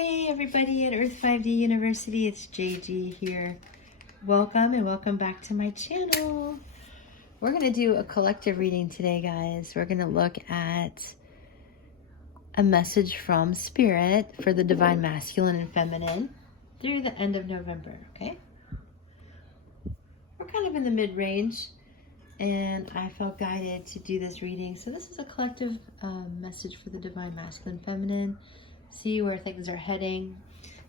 Hey everybody at Earth 5D University, it's JayGee here. Welcome and welcome back to my channel. We're going to do a collective reading today, guys. We're going to look at a message from Spirit for the Divine Masculine and Feminine through the end of November, okay? We're kind of in the mid-range and I felt guided to do this reading. So this is a collective message for the Divine Masculine and Feminine. See where things are heading.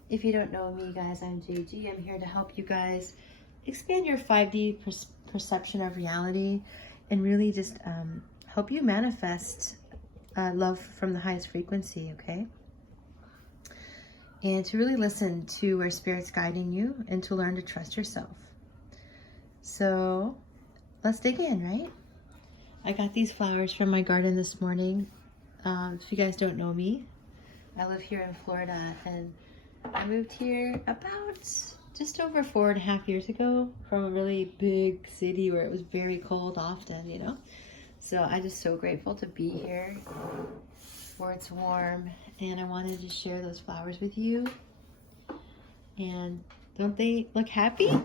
If you don't know me, guys, I'm JayGee. I'm here to help you guys expand your 5D perception of reality and really just help you manifest love from the highest frequency, okay? And to really listen to where Spirit's guiding you and to learn to trust yourself. So let's dig in, right? I got these flowers from my garden this morning. If you guys don't know me, I live here in Florida and I moved here about just over 4.5 years ago from a really big city where it was very cold often, you know. So I'm just so grateful to be here where it's warm, and I wanted to share those flowers with you. And don't they look happy?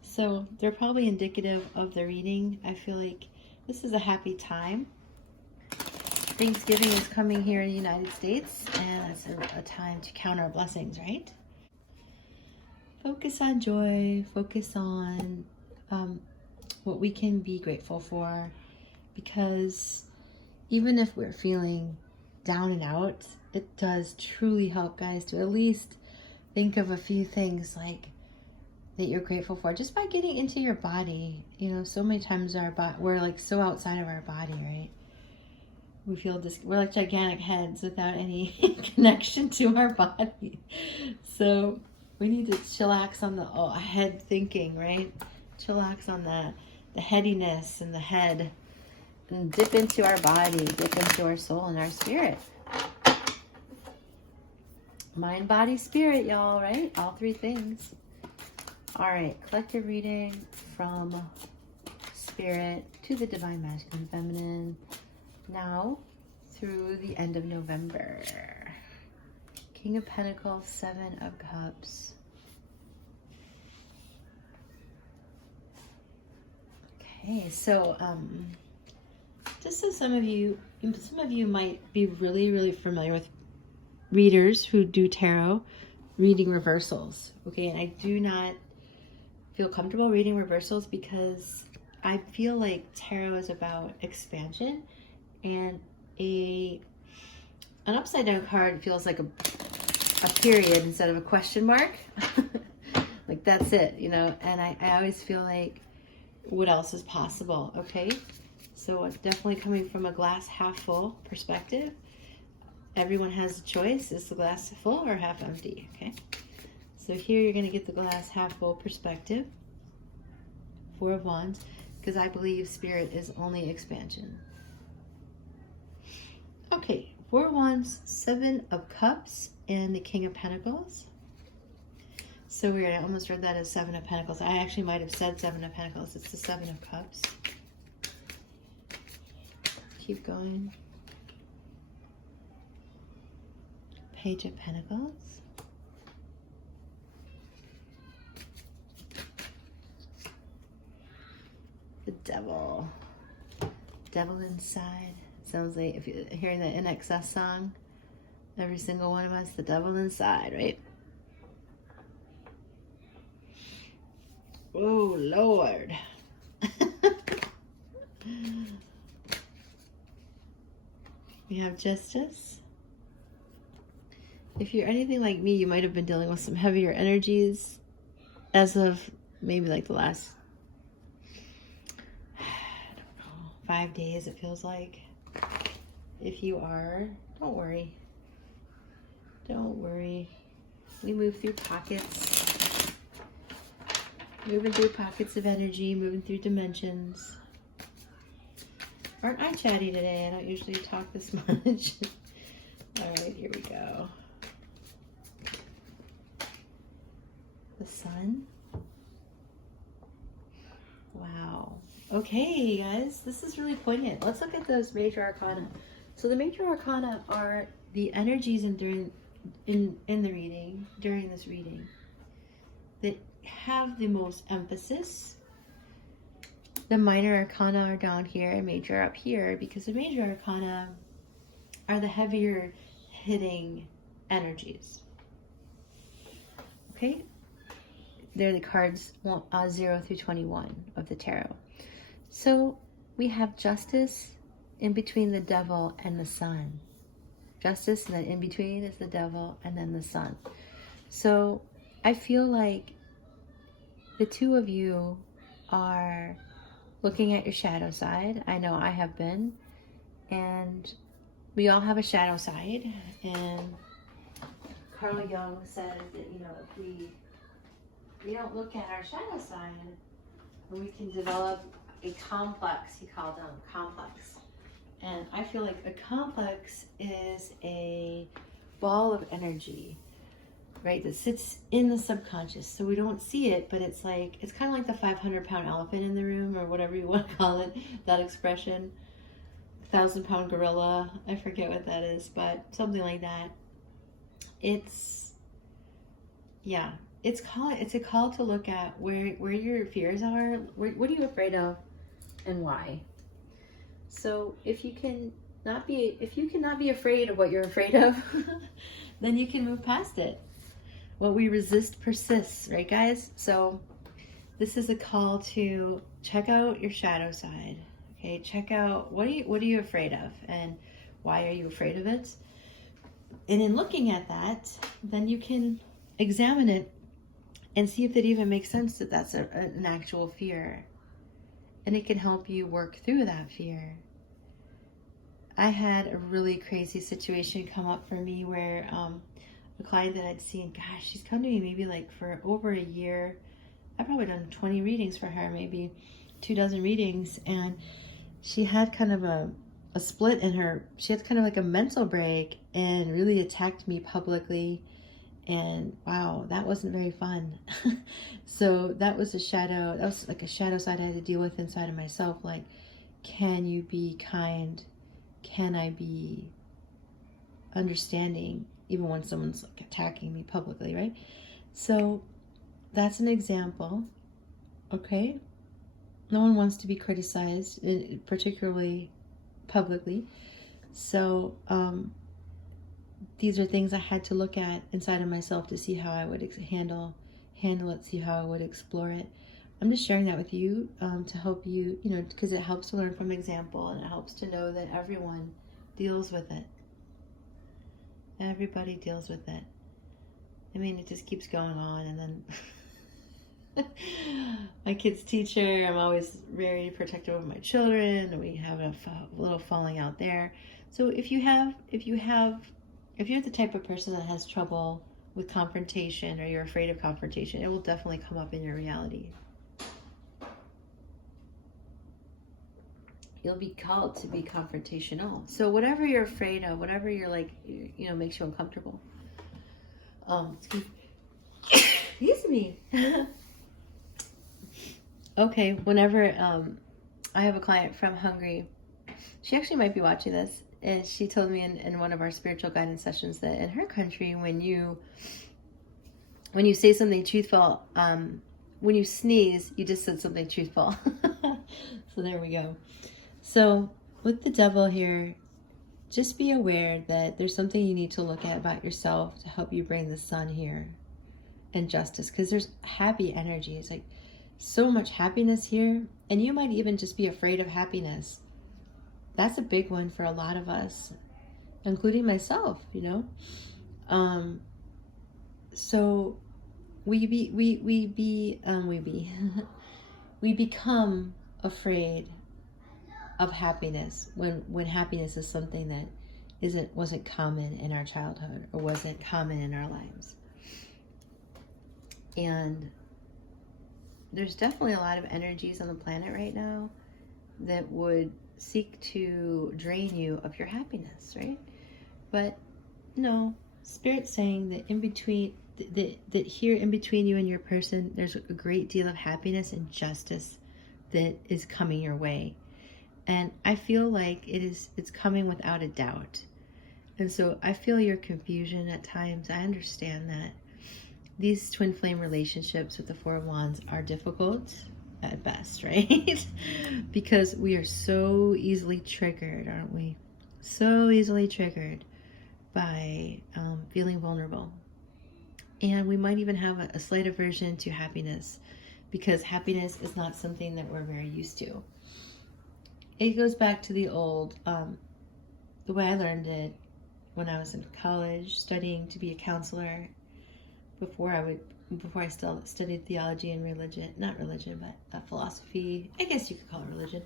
So they're probably indicative of the reading. I feel like this is a happy time. Thanksgiving is coming here in the United States, and it's a time to count our blessings, right? Focus on joy, focus on what we can be grateful for, because even if we're feeling down and out, it does truly help, guys, to at least think of a few things like that you're grateful for just by getting into your body. You know, so many times we're like so outside of our body, right? We feel we're like gigantic heads without any connection to our body. So we need to chillax on the head thinking, right? Chillax on the headiness and the head, and dip into our body, dip into our soul and our spirit. Mind, body, spirit, y'all, right? All three things. All right, collective reading from Spirit to the Divine Masculine and Feminine. Now through the end of November. King of Pentacles, Seven of Cups. Okay, so just so some of you might be really familiar with readers who do tarot reading reversals. Okay, and I do not feel comfortable reading reversals because I feel like tarot is about expansion. And an upside down card feels like a period instead of a question mark. Like that's it, you know. And I always feel like, what else is possible? Okay, so it's definitely coming from a glass half full perspective. Everyone has a choice. Is the glass full or half empty? Okay, so here you're going to get the glass half full perspective. Four of Wands, because I believe Spirit is only expansion. Okay, Four of Wands, Seven of Cups, and the King of Pentacles. So weird, I almost read that as Seven of Pentacles. I actually might have said Seven of Pentacles. It's the Seven of Cups. Keep going. Page of Pentacles. The Devil. Devil inside. Sounds like if you're hearing the NXS song, every single one of us, the devil inside, right? Oh, Lord. We have Justice. If you're anything like me, you might have been dealing with some heavier energies as of maybe like the last, I don't know, 5 days, it feels like. If you are, don't worry. Don't worry. We move through pockets. Moving through pockets of energy, moving through dimensions. Aren't I chatty today? I don't usually talk this much. All right, here we go. The Sun. Wow. Okay, guys, this is really poignant. Let's look at those major arcana. So the major arcana are the energies and during in the reading, during this reading, that have the most emphasis. The minor arcana are down here and major up here, because the major arcana are the heavier hitting energies. Okay? They're the cards 0 through 21 of the tarot. So we have justice in between the devil and the sun. Justice, and then in between is the devil and then the sun. So I feel like the two of you are looking at your shadow side. I know I have been. And we all have a shadow side. And Carl Jung says that, you know, if we don't look at our shadow side, we can develop a complex. He called them complex. And I feel like a complex is a ball of energy, right, that sits in the subconscious. So we don't see it, but it's like, it's kind of like the 500-pound elephant in the room, or whatever you want to call it, that expression. 1,000-pound gorilla, I forget what that is, but something like that. It's, yeah, it's a call to look at where your fears are. What are you afraid of and why? So if you cannot be afraid of what you're afraid of, then you can move past it. What we resist persists, right, guys? So this is a call to check out your shadow side. Okay, check out what are you afraid of, and why are you afraid of it? And in looking at that, then you can examine it and see if it even makes sense that that's an actual fear. And it can help you work through that fear. I had a really crazy situation come up for me where a client that I'd seen, gosh, she's come to me maybe like for over a year. I've probably done 20 readings for her, maybe 24 readings. And she had kind of a split in her, she had kind of like a mental break and really attacked me publicly. And wow, that wasn't very fun. So that was like a shadow side I had to deal with inside of myself. Like, can you be kind? Can I be understanding even when someone's like attacking me publicly, right? So that's an example. Okay, no one wants to be criticized, particularly publicly. So these are things I had to look at inside of myself to see how I would handle it, see how I would explore it. I'm just sharing that with you to help you, you know, because it helps to learn from example, and it helps to know that everyone deals with it. Everybody deals with it. I mean, it just keeps going on, and then my kid's teacher, I'm always very protective of my children, and we have a little falling out there. So if you're the type of person that has trouble with confrontation, or you're afraid of confrontation, it will definitely come up in your reality. You'll be called to be confrontational. So whatever you're afraid of, whatever you're like, you know, makes you uncomfortable. Excuse me. Okay, whenever I have a client from Hungary, she actually might be watching this, and she told me in one of our spiritual guidance sessions that in her country, when you say something truthful, when you sneeze, you just said something truthful. So there we go. So with the devil here, just be aware that there's something you need to look at about yourself to help you bring the sun here and justice, because there's happy energy. It's like so much happiness here, and you might even just be afraid of happiness. That's a big one for a lot of us, including myself, you know. So we become afraid of happiness when happiness is something that wasn't common in our childhood, or wasn't common in our lives. And there's definitely a lot of energies on the planet right now that would seek to drain you of your happiness, right? But no, Spirit's saying that in between, that here in between you and your person, there's a great deal of happiness and justice that is coming your way. And I feel like it's coming without a doubt. And so I feel your confusion at times. I understand that these twin flame relationships with the Four of Wands are difficult at best, right? Because we are so easily triggered, aren't we? So easily triggered by feeling vulnerable. And we might even have a slight aversion to happiness, because happiness is not something that we're very used to. It goes back to the old, the way I learned it when I was in college studying to be a counselor. Before I still studied theology and religion, not religion, but philosophy. I guess you could call it religion.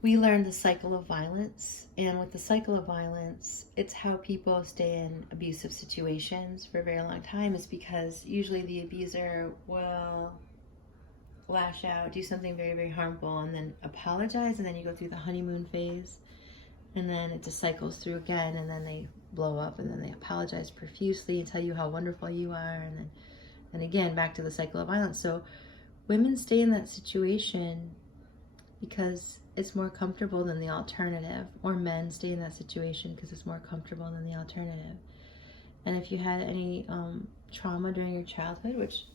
We learned the cycle of violence, and with the cycle of violence, it's how people stay in abusive situations for a very long time. Is because usually the abuser will lash out, do something very, very harmful, and then apologize, and then you go through the honeymoon phase, and then it just cycles through again, and then they blow up, and then they apologize profusely and tell you how wonderful you are, and again back to the cycle of violence. So women stay in that situation because it's more comfortable than the alternative, or men stay in that situation because it's more comfortable than the alternative. And if you had any trauma during your childhood, which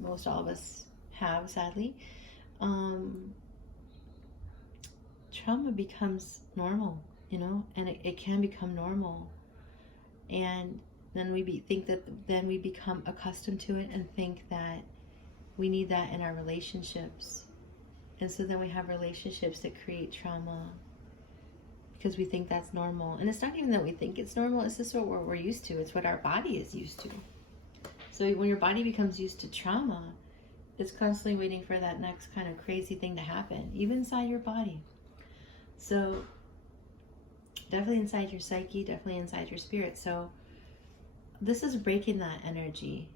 most all of us have, sadly, trauma becomes normal, and it can become normal. And then we become accustomed to it and think that we need that in our relationships. And so then we have relationships that create trauma because we think that's normal. And it's not even that we think it's normal, it's just what we're used to. It's what our body is used to. So when your body becomes used to trauma, it's constantly waiting for that next kind of crazy thing to happen, even inside your body. So definitely inside your psyche, definitely inside your spirit. So this is breaking that energy,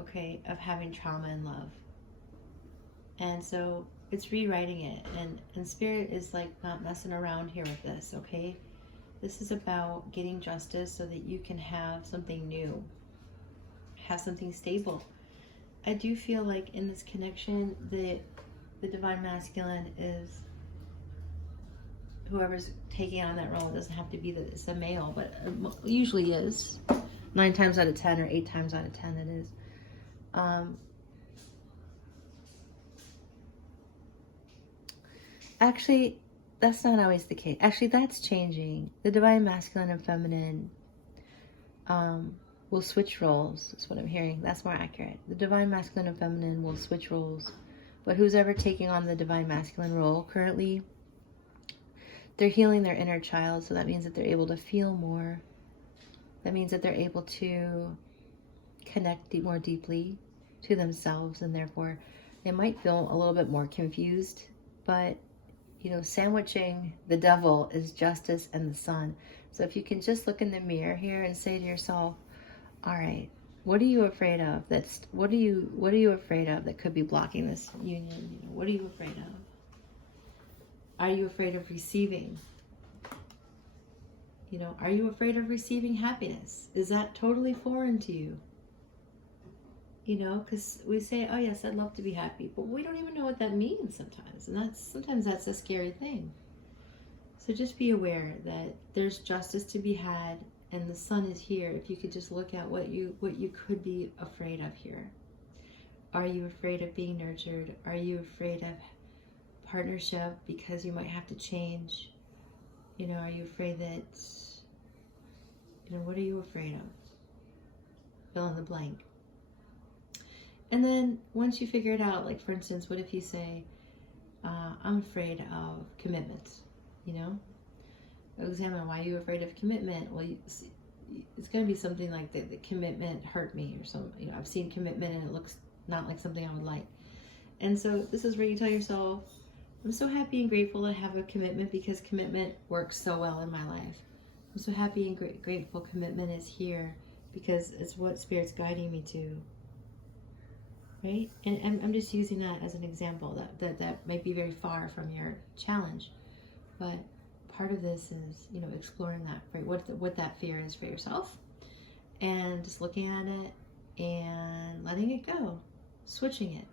okay, of having trauma and love. And so it's rewriting it. And spirit is like not messing around here with this, okay? This is about getting justice so that you can have something new, have something stable. I do feel like in this connection, the divine masculine is whoever's taking on that role. It doesn't have to be that it's a male, but it usually is. 9 times out of 10 or 8 times out of 10 it is. Actually, that's not always the case. Actually, that's changing. The divine masculine and feminine will switch roles. That's what I'm hearing. That's more accurate. The divine masculine and feminine will switch roles. But who's ever taking on the divine masculine role currently, they're healing their inner child. So that means that they're able to feel more. That means that they're able to connect more deeply to themselves, and therefore they might feel a little bit more confused. But sandwiching the devil is justice and the sun. So if you can just look in the mirror here and say to yourself, all right, what are you afraid of? What are you afraid of that could be blocking this union? What are you afraid of? Are you afraid of receiving? Are you afraid of receiving happiness? Is that totally foreign to you? Because we say, oh yes, I'd love to be happy, but we don't even know what that means sometimes. And sometimes that's a scary thing. So just be aware that there's justice to be had, and the sun is here. If you could just look at what you could be afraid of here. Are you afraid of being nurtured? Are you afraid of partnership because you might have to change? Are you afraid that, what are you afraid of? Fill in the blank. And then once you figure it out, like for instance, what if you say, I'm afraid of commitment, Examine why you're afraid of commitment. Well, it's going to be something like the commitment hurt me or something. I've seen commitment and it looks not like something I would like. And so this is where you tell yourself, I'm so happy and grateful to have a commitment because commitment works so well in my life. I'm so happy and grateful commitment is here because it's what Spirit's guiding me to. Right? And I'm just using that as an example. That might be very far from your challenge. But part of this is, exploring that, what that fear is for yourself. And just looking at it and letting it go. Switching it.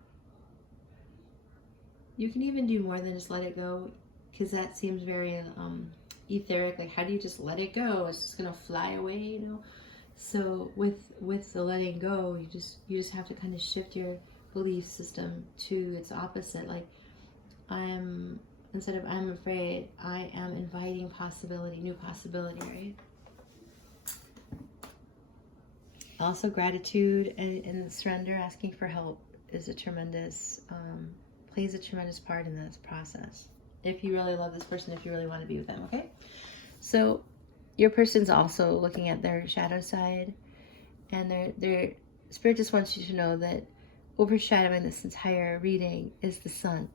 You can even do more than just let it go. because that seems very etheric. Like, how do you just let it go? It's just gonna fly away, you know. So with the letting go, you just have to kind of shift your belief system to its opposite. Like, instead of I'm afraid, I am inviting possibility, new possibility, right? Also, gratitude and surrender, asking for help, is a tremendous, plays a tremendous part in this process. If you really love this person, if you really want to be with them, okay? So your person's also looking at their shadow side, and their spirit just wants you to know that overshadowing this entire reading is the sun.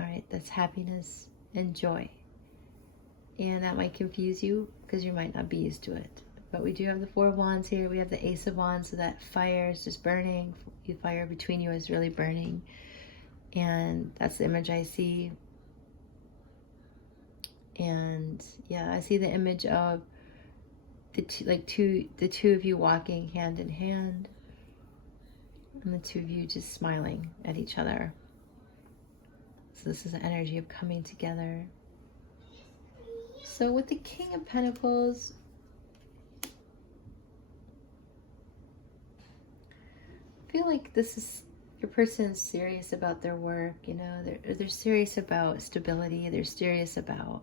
All right, that's happiness and joy. And that might confuse you because you might not be used to it. But we do have the Four of Wands here. We have the Ace of Wands, so that fire is just burning. The fire between you is really burning. And that's the image I see. And yeah, I see the image of the two of you walking hand in hand, and the two of you just smiling at each other. So this is the energy of coming together. So with the King of Pentacles, I feel like this is, your person is serious about their work, you know, they're serious about stability, they're serious about,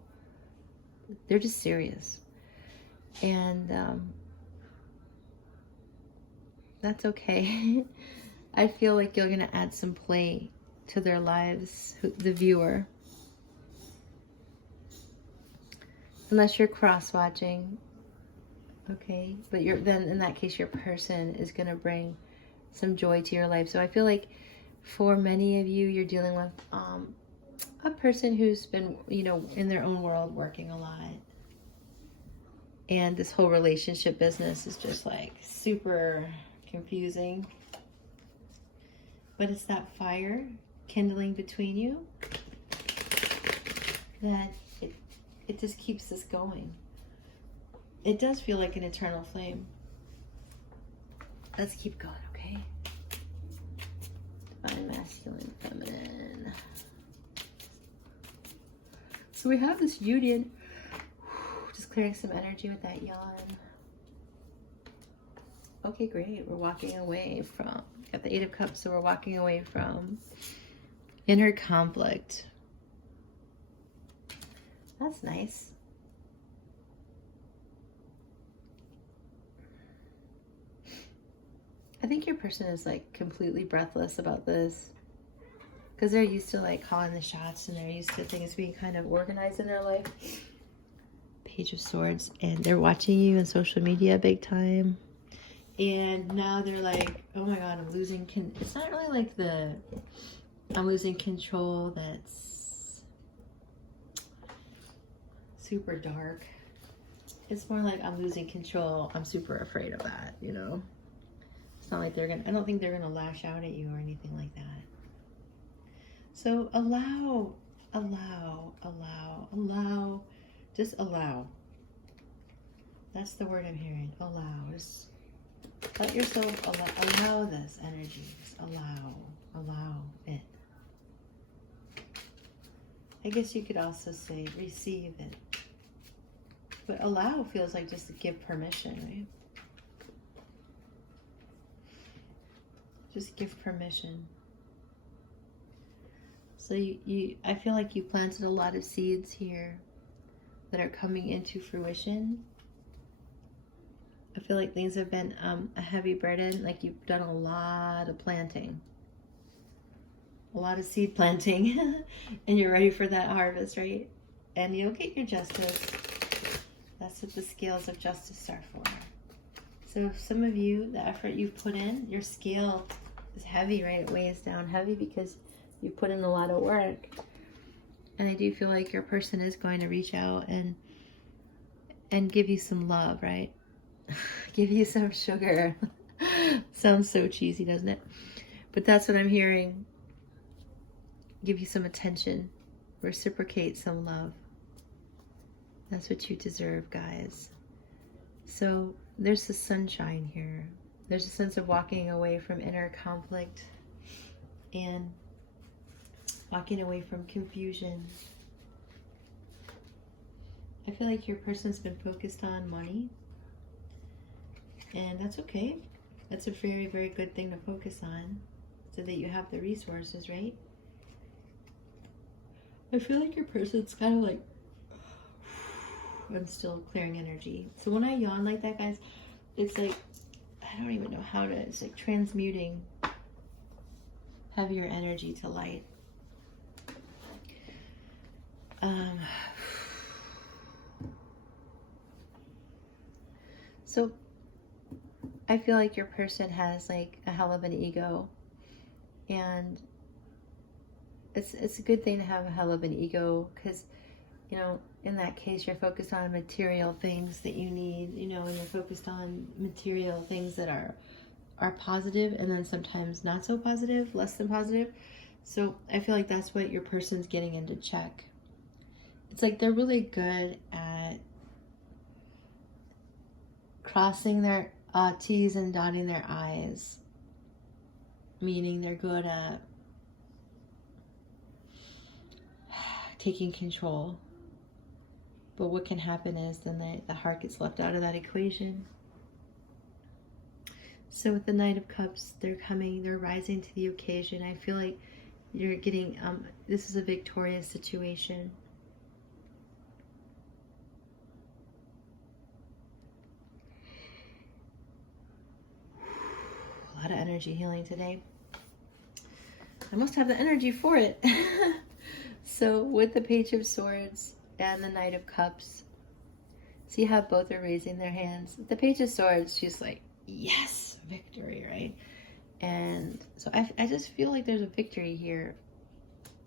they're just serious. And that's okay. I feel like you're going to add some play to their lives, the viewer. Unless you're cross-watching, okay? But then in that case, your person is going to bring some joy to your life. So I feel like for many of you, you're dealing with a person who's been, you know, in their own world working a lot. And this whole relationship business is just like super confusing. But it's that fire kindling between you that it just keeps this going. It does feel like an eternal flame. Let's keep going, okay? Divine masculine, feminine. So we have this union. Just clearing some energy with that yawn. Okay, great. We're walking away from, got the Eight of Cups, so we're walking away from inner conflict. That's nice. I think your person is like completely breathless about this because they're used to like calling the shots, and they're used to things being kind of organized in their life. Page of Swords, and they're watching you on social media big time. And now they're like, oh my God, I'm losing, it's not really like I'm losing control that's super dark. It's more like I'm losing control. I'm super afraid of that, you know? It's not like I don't think they're gonna lash out at you or anything like that. So just allow. That's the word I'm hearing, allow. Just let yourself allow this energy. Just allow it. I guess you could also say receive it. But allow feels like just to give permission, right? Just give permission. So I feel like you planted a lot of seeds here that are coming into fruition. I feel like things have been a heavy burden, like you've done a lot of planting. A lot of seed planting, and you're ready for that harvest, right? And you'll get your justice. That's what the scales of justice are for. So some of you, the effort you've put in, your scale is heavy, right? It weighs down heavy because you put in a lot of work. And I do feel like your person is going to reach out and give you some love, right? Give you some sugar. Sounds so cheesy, doesn't it? But that's what I'm hearing. Give you some attention. Reciprocate some love. That's what you deserve, guys. So there's the sunshine here. There's a sense of walking away from inner conflict. And walking away from confusion. I feel like your person's been focused on money, and that's okay. That's a very, very good thing to focus on so that you have the resources, right? I feel like your person's kind of like, I'm still clearing energy. So when I yawn like that, guys, it's like, I don't even know how to, it's like transmuting heavier energy to light. So I feel like your person has like a hell of an ego, and it's a good thing to have a hell of an ego, because, you know, in that case, you're focused on material things that you need, you know, and you're focused on material things that are positive, and then sometimes not so positive, less than positive. So I feel like that's what your person's getting into check. It's like they're really good at crossing their T's and dotting their I's, meaning they're good at taking control. But what can happen is then the heart gets left out of that equation. So with the Knight of Cups, they're rising to the occasion. I feel like you're getting, this is a victorious situation. A lot of energy healing today. I must have the energy for it. So with the Page of Swords and the Knight of Cups, see how both are raising their hands? The Page of Swords, she's like, yes, victory, right? And so I just feel like there's a victory here.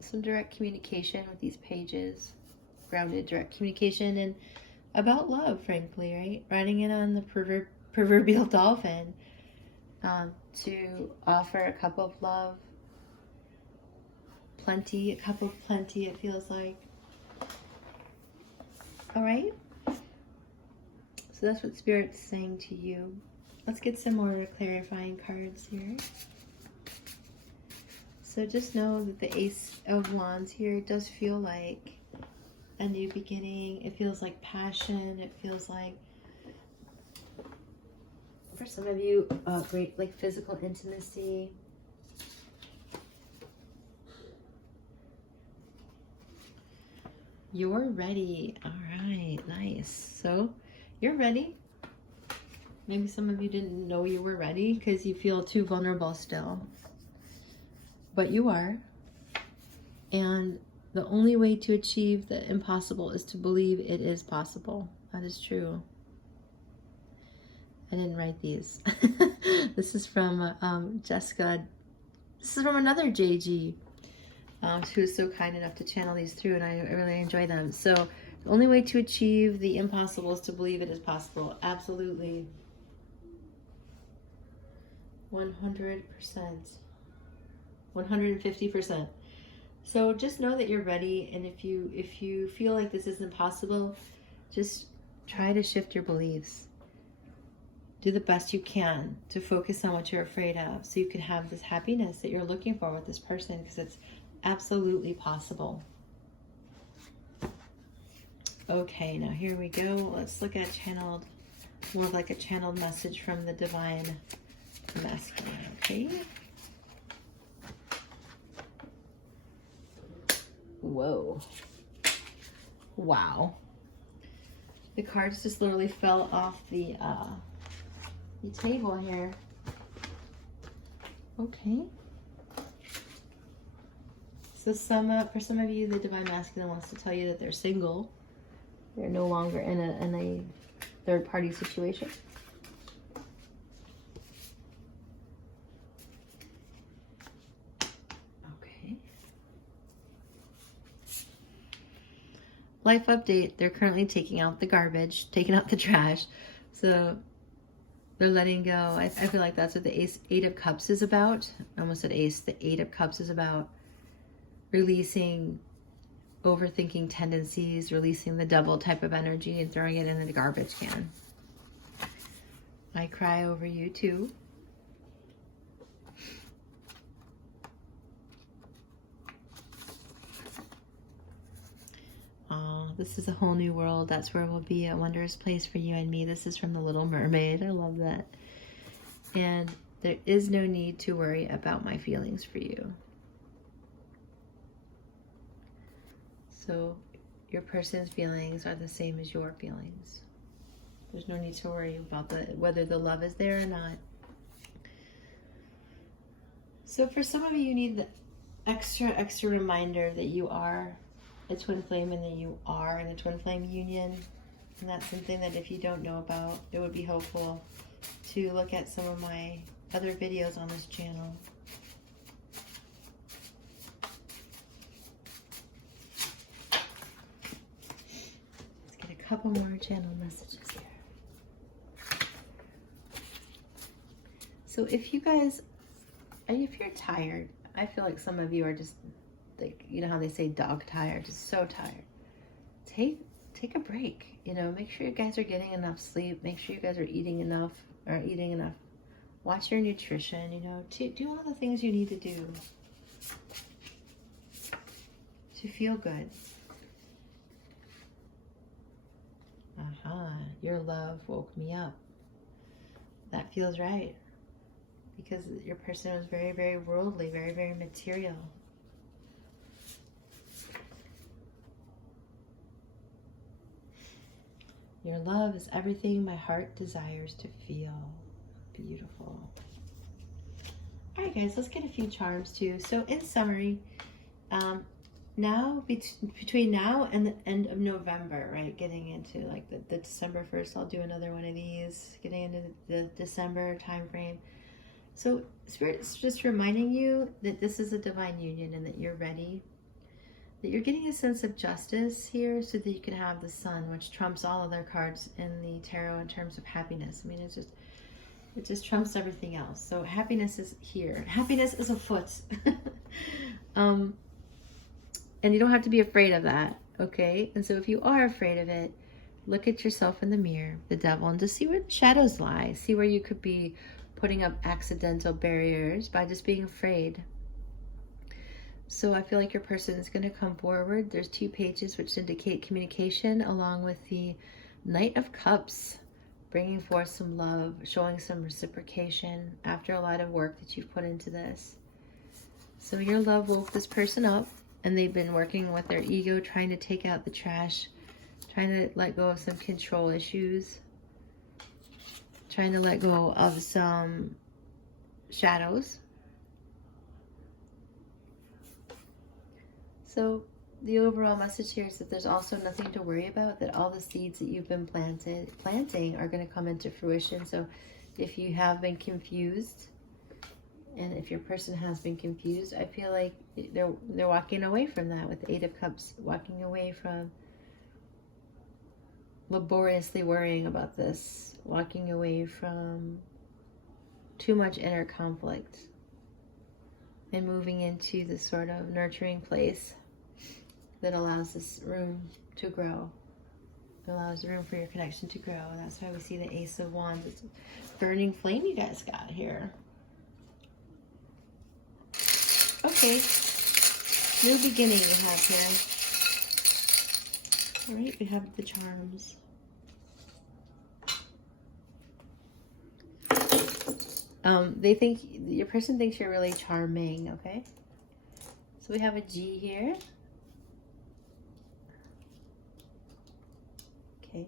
Some direct communication with these pages, grounded direct communication, and about love, frankly, right? Riding in on the proverbial dolphin, to offer a cup of love, plenty, a cup of plenty, it feels like. All right? So that's what Spirit's saying to you. Let's get some more clarifying cards here. So just know that the Ace of Wands here does feel like a new beginning. It feels like passion. It feels like, for some of you, great like physical intimacy. You're ready. All right, nice. So you're ready. Maybe some of you didn't know you were ready because you feel too vulnerable still. But you are. And the only way to achieve the impossible is to believe it is possible. That is true. I didn't write these. This is from Jessica. This is from another JayGee. She was so kind enough to channel these through, and I really enjoy them. So the only way to achieve the impossible is to believe it is possible. Absolutely. 100%. 150%. So just know that you're ready, and if you feel like this isn't possible, just try to shift your beliefs. Do the best you can to focus on what you're afraid of, so you can have this happiness that you're looking for with this person, because it's absolutely possible. Okay, now here we go. Let's look at channeled, more of like a channeled message from the Divine Masculine, okay? Whoa. Wow. The cards just literally fell off the table here. Okay. So for some of you, the Divine Masculine wants to tell you that they're single. They're no longer in a third-party situation. Okay. Life update. They're currently taking out the garbage, taking out the trash. So they're letting go. I feel like that's what the Eight of Cups is about. I almost said Ace. The Eight of Cups is about releasing overthinking tendencies, releasing the devil type of energy, and throwing it in the garbage can. I cry over you too. Oh, this is a whole new world. That's where it will be a wondrous place for you and me. This is from The Little Mermaid. I love that. And there is no need to worry about my feelings for you. So your person's feelings are the same as your feelings. There's no need to worry about whether the love is there or not. So for some of you, you need the extra reminder that you are a twin flame and that you are in a twin flame union. And that's something that if you don't know about, it would be helpful to look at some of my other videos on this channel. Let's get a couple more channel messages here. So if you guys, if you're tired, I feel like some of you are just like, you know how they say dog tired, just so tired. Take a break, you know, make sure you guys are getting enough sleep, make sure you guys are eating enough. Watch your nutrition, you know, do all the things you need to do to feel good. Your love woke me up. That feels right. Because your person was very, very worldly, very, very material. Your love is everything my heart desires to feel. Beautiful. All right, guys, let's get a few charms too. So in summary, now between now and the end of November, right, getting into like the December 1st, I'll do another one of these, getting into the December time frame. So Spirit is just reminding you that this is a divine union and that you're ready, that you're getting a sense of justice here so that you can have the Sun, which trumps all other cards in the tarot in terms of happiness. I mean, it just trumps everything else. So happiness is here. Happiness is afoot. And you don't have to be afraid of that, okay? And so if you are afraid of it, look at yourself in the mirror, the devil, and just see where the shadows lie. See where you could be putting up accidental barriers by just being afraid. So I feel like your person is going to come forward. There's 2 pages which indicate communication, along with the Knight of Cups, bringing forth some love, showing some reciprocation after a lot of work that you've put into this. So your love woke this person up, and they've been working with their ego, trying to take out the trash, trying to let go of some control issues, trying to let go of some shadows. So the overall message here is that there's also nothing to worry about, that all the seeds that you've been planting are going to come into fruition. So if you have been confused, and if your person has been confused, I feel like they're walking away from that with the 8 of Cups, walking away from laboriously worrying about this, walking away from too much inner conflict, and moving into this sort of nurturing place that allows this room to grow. It allows room for your connection to grow. And that's why we see the Ace of Wands. It's a burning flame you guys got here. Okay. New beginning we have here. All right, we have the charms. They think, your person thinks you're really charming, okay? So we have a G here. Okay.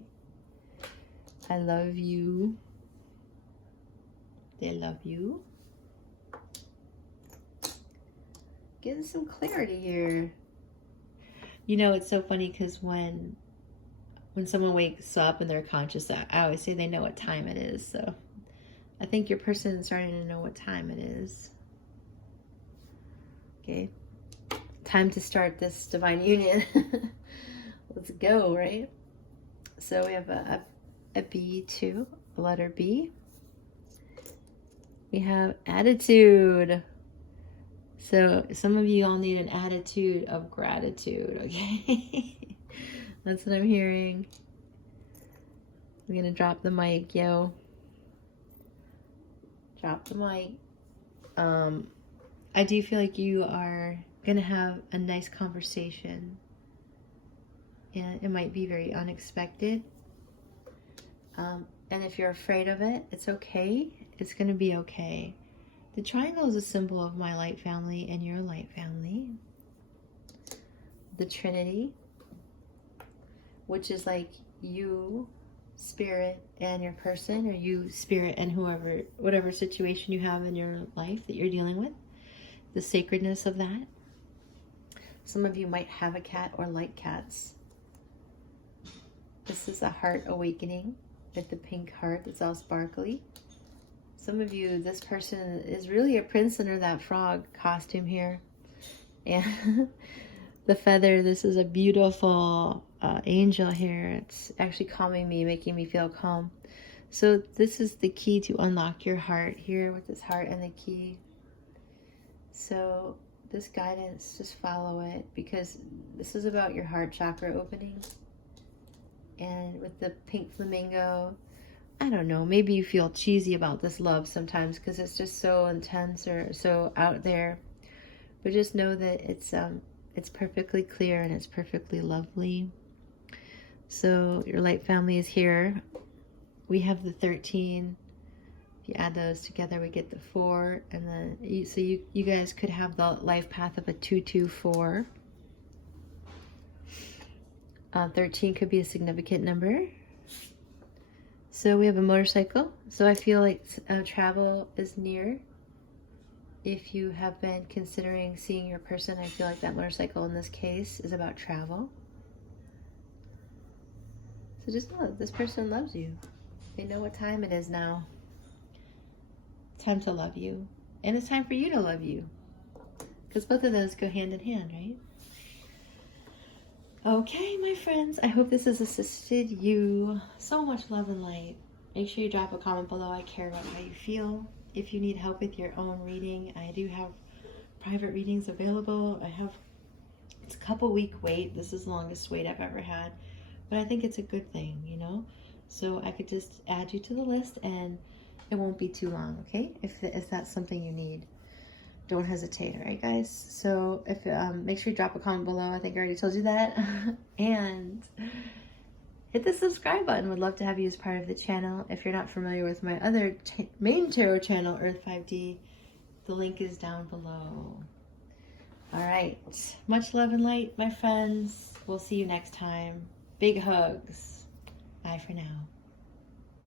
I love you. They love you. Getting some clarity here. You know, it's so funny because when someone wakes up and they're conscious, I always say they know what time it is. So I think your person is starting to know what time it is. Okay. Time to start this divine union. Let's go, right? So we have a B too, a letter B. We have attitude. So some of you all need an attitude of gratitude, okay? That's what I'm hearing. I'm gonna drop the mic, yo. Drop the mic. I do feel like you are gonna have a nice conversation and it might be very unexpected. And if you're afraid of it, it's okay. It's going to be okay. The triangle is a symbol of my light family and your light family. The Trinity, which is like you, spirit, and your person, or you, spirit, and whoever, whatever situation you have in your life that you're dealing with. The sacredness of that. Some of you might have a cat or like cats. This is a heart awakening with the pink heart that's all sparkly. Some of you, this person is really a prince under that frog costume here. And the feather, this is a beautiful angel here. It's actually calming me, making me feel calm. So this is the key to unlock your heart here with this heart and the key. So this guidance, just follow it, because this is about your heart chakra opening. And with the pink flamingo, I don't know, maybe you feel cheesy about this love sometimes because it's just so intense or so out there. But just know that it's perfectly clear and it's perfectly lovely. So your light family is here. We have the 13. If you add those together, we get the 4. And then you guys could have the life path of a 2-2-4. 13 could be a significant number. So we have a motorcycle. So I feel like travel is near. If you have been considering seeing your person, I feel like that motorcycle in this case is about travel. So just know that this person loves you. They know what time it is now. It's time to love you. And it's time for you to love you. Because both of those go hand in hand, right? Okay, my friends, I hope this has assisted you. So much love and light. Make sure you drop a comment below. I care about how you feel. If you need help with your own reading, I do have private readings available. It's a couple week wait. This is the longest wait I've ever had. But I think it's a good thing, you know? So I could just add you to the list and it won't be too long, okay? If that's something you need. Don't hesitate, all right, guys? So if make sure you drop a comment below. I think I already told you that. And hit the subscribe button. Would love to have you as part of the channel. If you're not familiar with my other main tarot channel, Earth 5D, the link is down below. All right. Much love and light, my friends. We'll see you next time. Big hugs. Bye for now.